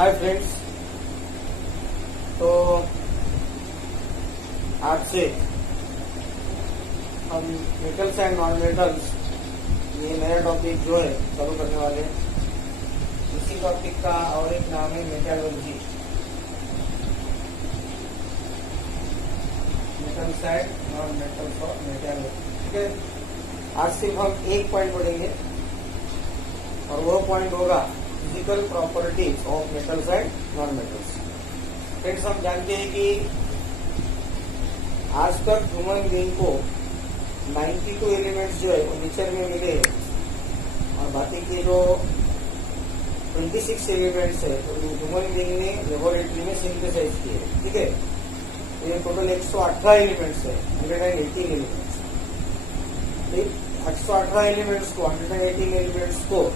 Hi friends. तो आज से हम मेटल्स एंड नॉन मेटल्स ये नया टॉपिक जो है चालू करने वाले हैं। इसी टॉपिक का और एक नाम है metallurgy. Metals and non metals और मेटलर्जी। ठीक है, आज सिर्फ हम एक पॉइंट पढ़ेंगे और वो पॉइंट होगा physical properties of metals and non metals. Friends, हम जानते हैं कि आज तक ह्यूमन बीइंग को 92 एलिमेंट्स जो है वो नेचर में मिले हैं और बाकी के जो 26 एलिमेंट्स है तो ह्यूमन बीइंग ने लेबोरेटरी में सिंथेसाइज किए। ठीक है, ये टोटल 118 एलिमेंट्स है, 118 एलिमेंट्स। 118 एलिमेंट्स को 118 एलिमेंट्स को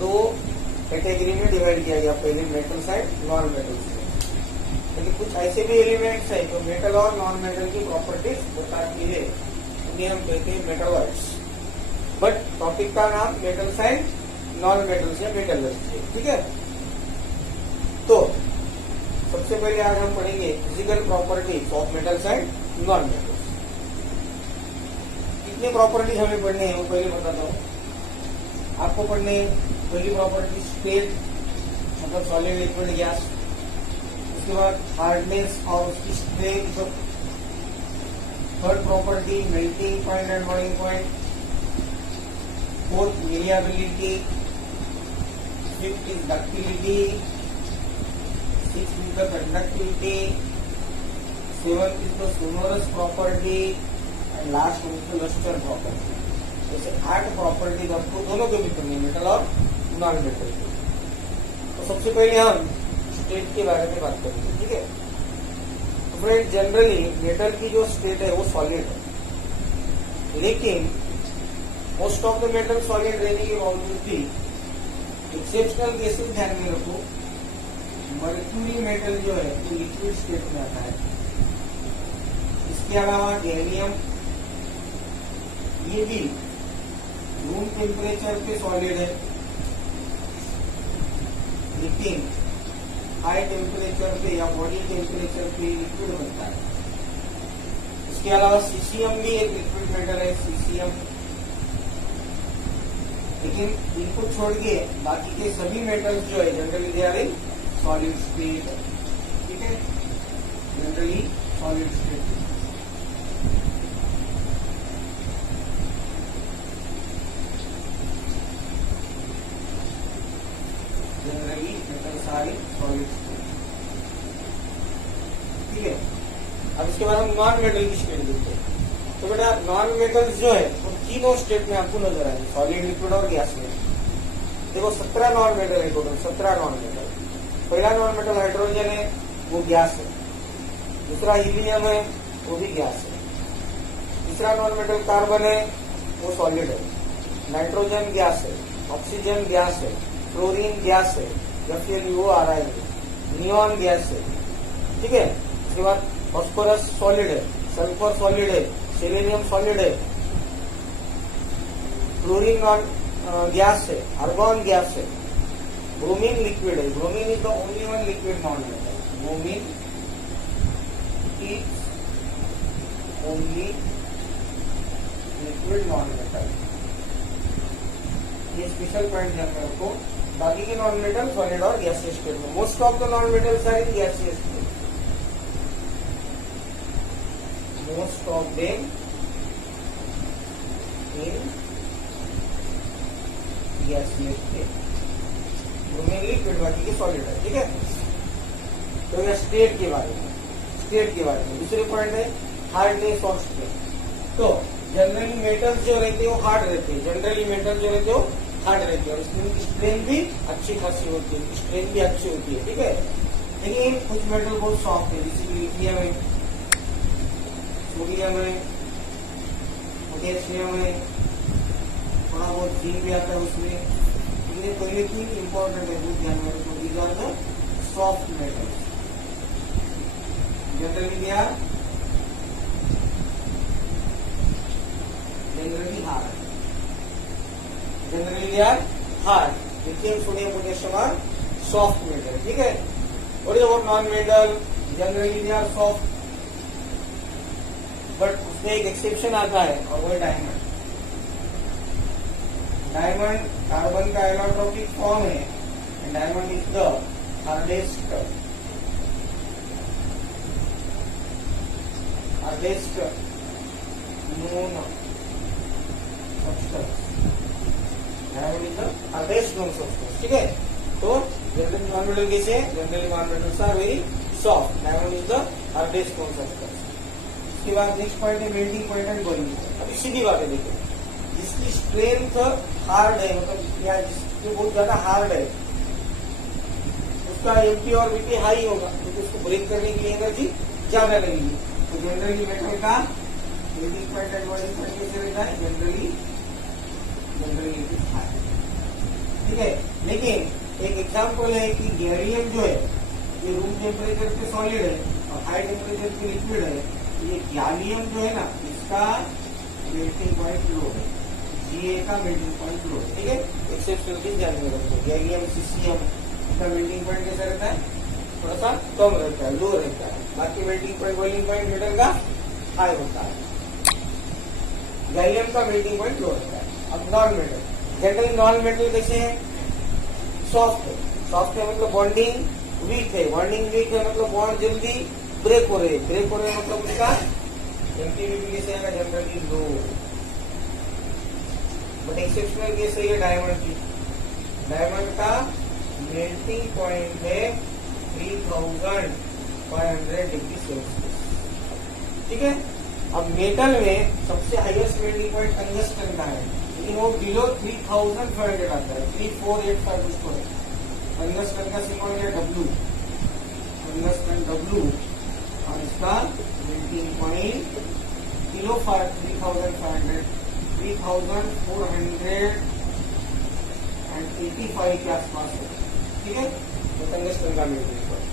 दो कैटेगरी में डिवाइड किया गया, पहले मेटल्स एंड नॉन मेटल्स। लेकिन कुछ ऐसे भी एलिमेंट्स है जो मेटल और नॉन मेटल की प्रॉपर्टीज बताती है, उन्हें हम कहते हैं मेटलॉइड्स। बट टॉपिक का नाम मेटल्स एंड नॉन मेटल्स या मेटलर्जी है। ठीक है, तो सबसे पहले आज हम पढ़ेंगे physical properties of metals and non metals. कितने प्रॉपर्टीज हमें पढ़ने हैं वो पहले बताता हूँ आपको। पढ़ने पहली प्रॉपर्टी स्टेट, मतलब सॉलिड लिक्विड गैस। उसके बाद हार्डनेस और उसकी strength. Third property melting point and boiling point. Fourth variability. Fifth is ductility. Sixth is the conductivity. Seventh is the sonorous property and last is the lustre property. जैसे 8 properties आपको दोनों के भी करनी है, मेटल और नॉन मेटल। तो सबसे पहले हम स्टेट के बारे में बात करेंगे। ठीक है, तो फ्रेंड जनरली मेटल की जो स्टेट है वो सॉलिड है, लेकिन most of the metal solid रहने के बावजूद भी एक्सेप्शनल केसेस ध्यान में रखो, मर्क्यूरी मेटल जो है वो लिक्विड स्टेट में आता है। इसके अलावा गैलियम ये भी रूम टेम्परेचर पे सॉलिड है, लेकिन हाई टेम्परेचर पे या बॉडी टेम्परेचर पे लिक्विड बनता है। इसके अलावा सीसीएम भी एक लिक्विड मेटल है, सीसीएम। लेकिन इनको छोड़ के बाकी के सभी मेटल्स जो है generally they are in solid state. ठीक है, generally solid state. Generally metals are in solid state. ठीक है, अब इसके बाद हम नॉन मेटल की स्टेट देखते हैं। तो बेटा नॉन मेटल्स जो है वो तीनों स्टेट में आपको नजर आएंगे, सॉलिड, लिक्विड और गैस में। देखो 17 नॉन मेटल है टोटल, 17 नॉन मेटल। पहला नॉन मेटल हाइड्रोजन है, वो गैस है। दूसरा हीलियम है, वो भी गैस है। तीसरा नॉन मेटल कार्बन है, वो सॉलिड है। नाइट्रोजन गैस है, ऑक्सीजन गैस है, फ्लोरीन गैस है, या फिर वो आ रहा है नियॉन गैस है। ठीक है, उसके बाद फास्फोरस सॉलिड है, सल्फर सॉलिड है, सेलेनियम सॉलिड है, क्लोरीन नॉन गैस है, आर्गॉन गैस है, ब्रोमीन लिक्विड है। Bromine is the only one liquid non metal. Bromine is only liquid non metal. ये स्पेशल पॉइंट ध्यान में रखो। बाकी के नॉन मेटल सॉलिड और गैसियस स्टेट में। Most of the non metals are in gaseous state. Most of them in gaseous state. Bromine liquid, बाकी के सॉलिड है। ठीक है, तो यह स्टेट के बारे में। स्टेट के बारे में दूसरे पॉइंट है हार्डनेस और स्ट्रेंथ। तो जनरली मेटल्स जो रहते हैं वो हार्ड रहते हैं, जनरली मेटल जो रहते हो हार्ड रहती है और इसकी स्ट्रेंथ भी अच्छी खासी होती है, स्ट्रेंथ भी अच्छी होती है। ठीक है, लेकिन कुछ मेटल बहुत सॉफ्ट है, जैसे लिथियम है, सोडियम है, पोटेशियम है, थोड़ा बहुत जिंक भी आता है उसमें। इनमें पहले तीन इंपॉर्टेंट है, बहुत ध्यान में रखो। These are the soft metals. Generally they are generally hard. Lithium, sodium, potassium are soft metal, ठीक है। और ये और non metal generally they are soft, but उसमें एक एक्सेप्शन आता है और वो है डायमंड। डायमंड कार्बन का एलोट्रोपिक फॉर्म है and diamond is the hardest known substance। Diamond is the hardest known substance, ठीक है। तो जनरली नॉन मेटल कैसे है? Generally non metals are very soft, diamond is the hardest known substance. इसके बाद next point है melting point and boiling point. अभी सीधी बात है, देखिए जिसकी स्ट्रेंथ हार्ड है, मतलब या जिसकी बहुत ज्यादा हार्ड है, उसका एमपी और बीपी हाई होगा, क्योंकि उसको ब्रेक करने के लिए एनर्जी ज्यादा लगेगी। तो जनरली मेटल का melting point and boiling point कैसे रहता है? जनरली इट इज हाई, ठीक है। लेकिन एक एग्जाम्पल है कि गैलियम जो है ये रूम टेम्परेचर पे सॉलिड है और हाई टेम्परेचर पे लिक्विड है। ये गैलियम जो है ना, इसका मेल्टिंग पॉइंट लो है, जीए का मेल्टिंग पॉइंट लो है, ठीक है। एक्सेप्शनल केस ध्यान में रखो, गैलियम सीसीएम का मेल्टिंग पॉइंट कैसा रहता है? थोड़ा सा कम रहता है, लो रहता है। बाकी melting point boiling point metal का हाई होता है, गैलियम का मेल्टिंग पॉइंट लो रहता है। अब non metal, generally non metal कैसे है? सॉफ्ट है। सॉफ्ट है मतलब बॉन्डिंग वीक है, बॉन्डिंग वीक है मतलब बॉन्ड जल्दी ब्रेक हो रहे मतलब उसका एमपीबीपी कैसे आएगा? Generally low. But exceptional case है ये डायमंड की। डायमंड का मेल्टिंग पॉइंट है 3500 डिग्री सेल्सियस, ठीक है। अब मेटल में सबसे हाईएस्ट मेल्टिंग पॉइंट टंगस्टन का है, लेकिन वो बिलो 3500 आता है, 3485 उसको है। टंगस्टन का सिंबल है डब्ल्यू, टंगस्टन डब्ल्यू, और इसका मेल्टिंग पॉइंट बिलो 3500 3485 के आसपास है, ठीक है। तो टंगस्टन का मेल्टिंग पॉइंट।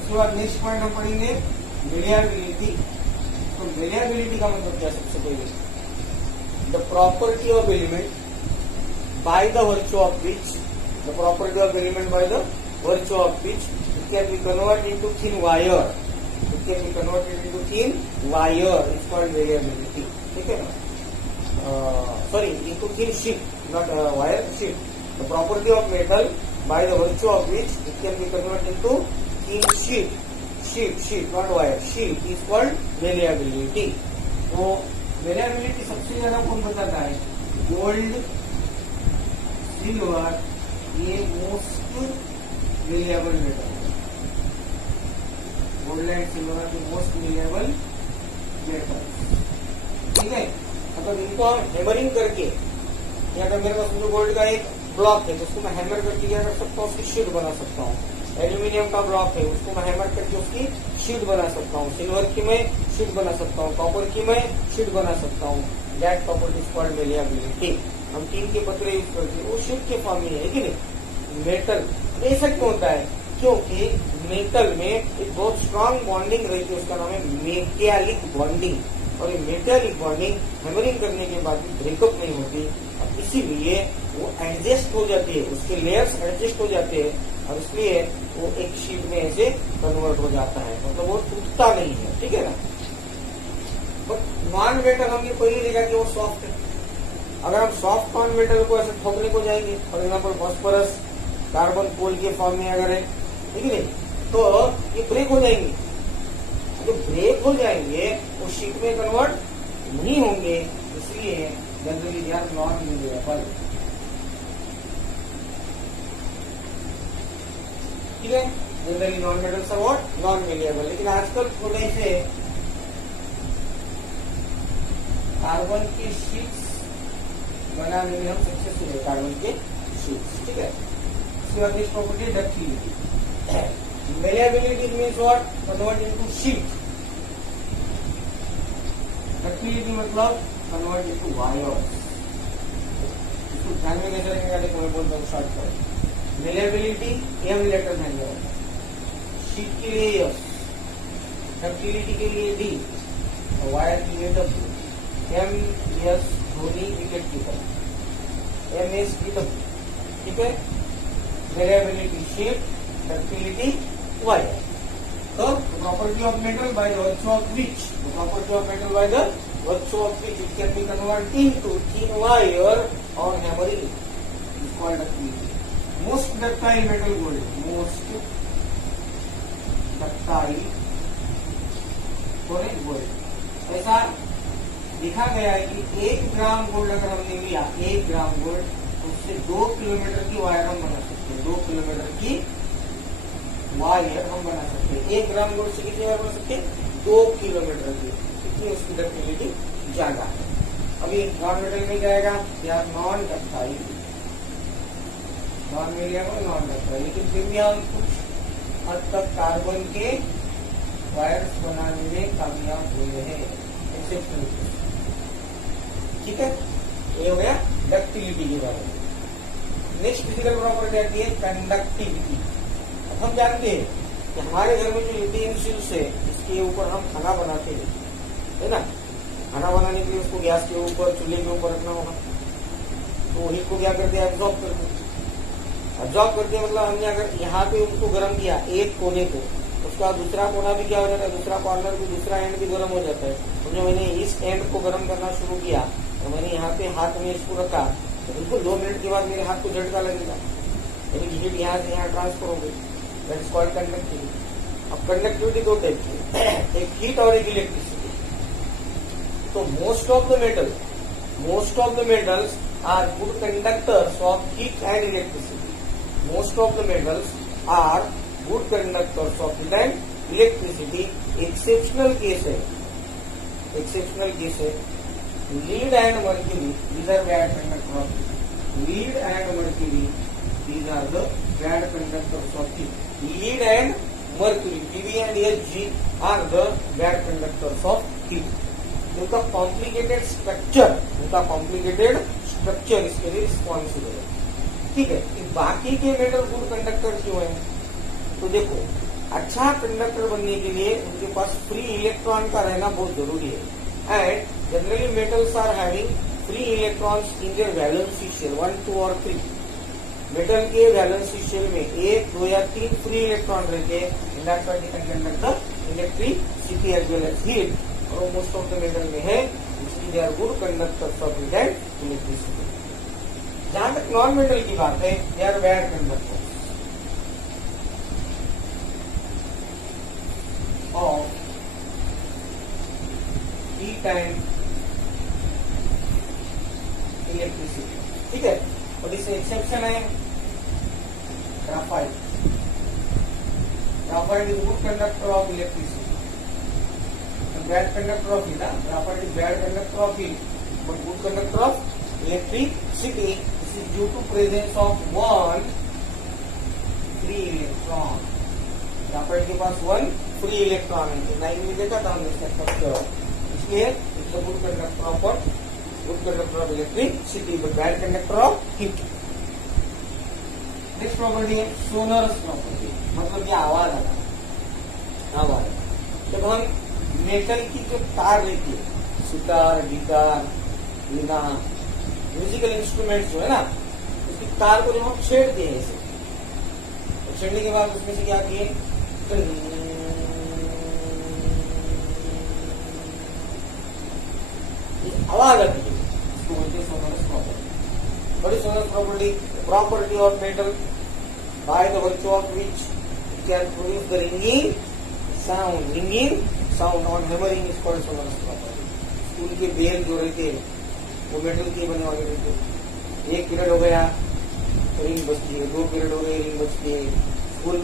उसके बाद नेक्स्ट पॉइंट हम पढ़ेंगे वेलियबिलिटी। तो वेलियबिलिटी का मतलब क्या? सबसे पहले the property of element by the virtue of which it can be converted into thin wire, is called malleability, ठीक है ना। Sorry, into thin sheet, not wire, sheet. The property of metal by the virtue of which it can be converted into thin sheet, not wire, sheet is called malleability. तो malleability सबसे ज्यादा कौन बताता है? Gold, silver, ये most malleable metal है। Gold and silver are the most malleable metal, ठीक है। मतलब इनको हम हैमरिंग करके, अगर मेरे पास गोल्ड का एक ब्लॉक है तो उसको मैं हैमर करके क्या कर सकता हूँ? उसकी शीट बना सकता हूँ। एल्यूमिनियम का ब्लॉक है, उसको मैं हैमर करके उसकी शीट बना सकता हूँ। सिल्वर की मैं शीट बना सकता हूँ, कॉपर की मैं शीट बना सकता हूँ। That property is called malleability. हम टीन के पतले यूज करते हैं, वो शीट के फॉर्म में है कि नहीं। मेटल ऐसा क्यों होता है? क्योंकि मेटल में एक बहुत स्ट्रांग बॉन्डिंग रहती है, उसका नाम है मेटैलिक बॉन्डिंग। और ये मेटैलिक बॉन्डिंग हैमरिंग करने के बाद भी ब्रेकअप नहीं होती, और इसीलिए वो एडजस्ट हो जाती है, उसके लेयर्स एडजस्ट हो जाते हैं, और इसलिए वो एक शीट में ऐसे कन्वर्ट हो जाता है, मतलब वो टूटता नहीं है, ठीक है ना। बट नॉन मेटल हमने पहले देखा कि वो सॉफ्ट है। अगर हम सॉफ्ट नॉन मेटल को ऐसे ठोकने को जाएंगे, फॉर एग्जाम्पल फॉस्फोरस कार्बन पोल के फॉर्म में अगर है, ठीक है, तो ये ब्रेक हो जाएंगे। जो ब्रेक हो जाएंगे वो शीट में कन्वर्ट नहीं होंगे, इसलिए generally they are non malleable, ठीक है। Generally non metals are what? Non malleable. लेकिन आजकल थोड़े से कार्बन की शीट्स बनाने में हम सक्सेसफुल है, कार्बन के शीट्स, ठीक है। उसके बाद next property ductility. Malleability means what? Convert into sheet. Ductility मतलब convert into wires. इसको ध्यान में कैसे रखेंगे? देखो मैं बोलता हूँ शॉर्ट कर। Malleability M लेटर ध्यान में रखना। sheet के लिए S, ductility के लिए D, और wire के लिए W. M S Dhoni electrical, M S D W, ठीक है। variability shape, ductility, wire. So the property of metal by the virtue of which, the property of metal by the virtue of which it can be converted into thin wire on hammering is called ductility. Most ductile metal gold, most ductile gold. ऐसा देखा गया है कि 1 gram gold अगर हमने लिया, 1 gram gold, तो उससे 2 किलोमीटर की वायर हम बना सकते हैं. 2 किलोमीटर की वायर हम बना सकते हैं. 1 ग्राम गोल्ड से कितनी वायर बना सकते हैं? 2 किलोमीटर की. कितनी उसकी डक्टिलिटी ज्यादा है. अभी नॉन मेटल में जाएगा या नॉन डक्टाइल, नॉन मीडियम और नॉन डक्टाइल, लेकिन फिर भी हम कुछ हद तक कार्बन के वायर्स बनाने में कामयाब हुए हैं. ठीक है, ये हो गया डक्टिलिटी के बारे में. नेक्स्ट फिजिकल प्रॉपर्टी आती है कंडक्टिविटी. अब हम जानते हैं कि हमारे घर में जो यूटेंसिल्स है इसके ऊपर हम खाना बनाते हैं, है ना. खाना बनाने के लिए उसको गैस के ऊपर, चूल्हे के ऊपर रखना होगा. तो हीट को क्या करते हैं? एब्जॉर्ब करते हैं. एब्जॉर्ब करते हैं मतलब हमने अगर यहाँ पे उसको गर्म किया एक कोने को, उसका दूसरा कोना भी क्या हो जाता है? दूसरा कॉर्नर भी, दूसरा एंड भी गर्म हो जाता है. तो जब मैंने इस एंड को गर्म करना शुरू किया तो मैंने यहाँ पे हाथ में इसको रखा, तो बिल्कुल 2 मिनट के बाद मेरे हाथ को झटका लगेगा. यानी हीट यहाँ से यहाँ ट्रांसफर हो गई. That is called conductivity. अब कंडक्टिविटी 2 टाइप की, एक हीट और एक इलेक्ट्रिसिटी. तो most of the metals are good conductors of heat and electricity. Most of the metals are good conductors of heat and electricity. Exceptional case है lead and mercury, these are bad conductor of heat. Lead and mercury, these are the bad conductors of heat. Lead and mercury, Pb and Hg are the bad conductors of heat. उनका complicated structure इसके लिए responsible है. ठीक है, बाकी के metal good conductor क्यों है? तो देखो, अच्छा कंडक्टर बनने के लिए उनके पास फ्री इलेक्ट्रॉन का रहना बहुत जरूरी है. And generally metals are having free electrons in their valency shell 1, 2 और 3. मेटल के वैलेंसी शेल में 1, 2 या 3 फ्री इलेक्ट्रॉन रहते हैं. In that why they can conduct the electricity as well as heat. और मोस्ट ऑफ द मेटल में है, इसलिए they are good conductors of heat and electricity. जहां तक नॉन मेटल की बात है, they are bad conductors of heat and electricity. ठीक है, और इससे एक्सेप्शन है graphite. Graphite is good conductor of electricity, bad conductor of heat. Graphite is bad conductor of heat but good conductor of electricity. This is due to presence of 1 free electron. Graphite के पास 1 free electron है. 9 में देखा था हमने इसका structure. इसलिए it's a good conductor of electricity but bad conductor of heat. Next property है सोनरस प्रॉपर्टी. मतलब ये आवाज आता है. जब हम मेटल की जो तार रहती है, सितार, गिटार, वीणा, म्यूजिकल इंस्ट्रूमेंट्स जो है ना, उसकी तार को जब हम छेड़ते हैं ऐसे, तो छेड़ने के बाद उसमें से क्या आती है? आवाज आती है. इसको बोलते हैं sonorous property. What is sonorous property? The property of metal by the virtue of which it can produce the ringing sound. Ringing sound on hammering is called sonorous property. School के बेल जो रहते हैं वो metal के बने वाले रहते हैं. 1 पीरियड हो गया तो रिंग बजती है, 2 पीरियड हो गए रिंग बजती है, स्कूल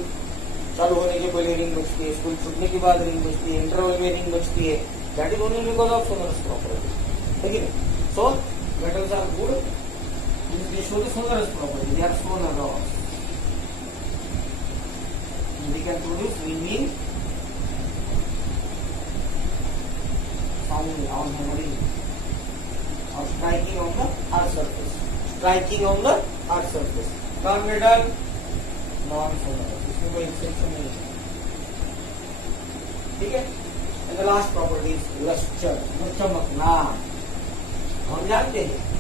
चालू होने के पहले रिंग बजती है, स्कूल छूटने के बाद रिंग बजती है, इंटरवल में रिंग बजती है. That is only because of sonorous property. ठीक है, so metals are good. They show the sonorous property. They are sonorous. They can produce ringing sound on hammering or striking on the earth surface. Non-metal, non-sonorous. इसमें कोई exception नहीं है. ठीक है. And the last property is luster. चमकना. हम जानते हैं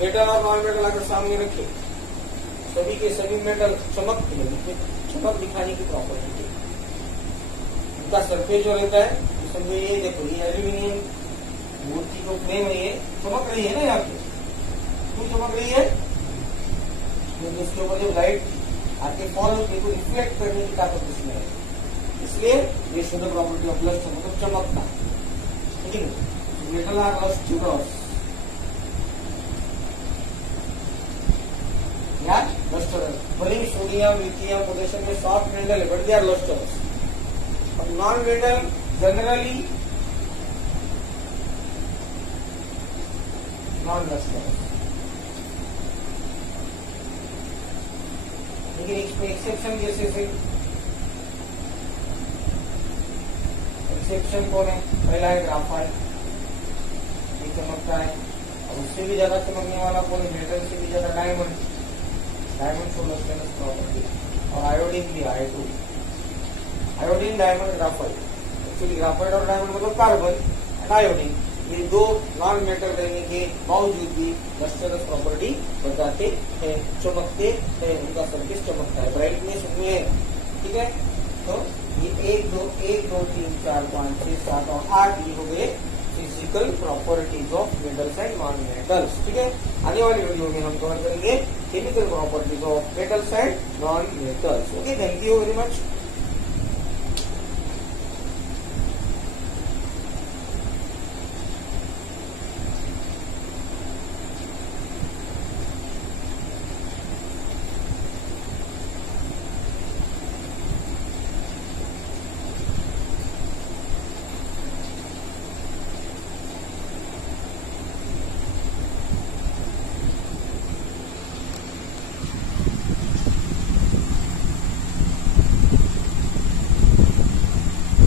metal और नॉन मेटल अगर सामने रखे सभी के सभी मेटल चमकते हैं, चमक दिखाने की प्रॉपर्टी है। उनका सरफेस जो रहता है, समझो ये देखो, ये एल्यूमिनियम मूर्ति जो फ्रेम है ये चमक रही है ना, यहाँ पे क्यों चमक रही है? क्योंकि इसके ऊपर जब लाइट आके फॉल होती है तो रिफ्लेक्ट करने की ताकत इसमें है, इसलिए ये शुद्ध प्रॉपर्टी ऑफ लस्टर मतलब चमकता, ठीक है। मेटल आर लस्ट्रस या लस्टरस। भले सोडियम, लिथियम, पोटेशियम में सॉफ्ट मेटल है, बट दे आर लस्टरस। और non metal generally non lustrous, लेकिन इसमें एक्सेप्शन जैसे से एक्सेप्शन कौन है? पहला है ग्राफाइट, ये चमकता है। और उससे भी ज्यादा चमकने वाला कौन है? मेटल से भी ज्यादा diamond, diamond for lustrous property. और आयोडीन भी, iodine, diamond, graphite. Actually graphite और डायमंड मतलब कार्बन एंड आयोडीन, ये दो नॉन मेटल रहने के बावजूद भी लस्टरस प्रॉपर्टी बताते हैं, चमकते हैं, उनका सरफेस चमकता है, ब्राइटनेस उनमें है, ठीक है। तो ये 1 2 3 4 5 6 7 और 8 ये हो गए physical properties of metals and non metals, ठीक है। आने वाली वीडियो में हम कवर करेंगे chemical properties of metals and non metals. Okay, thank you very much.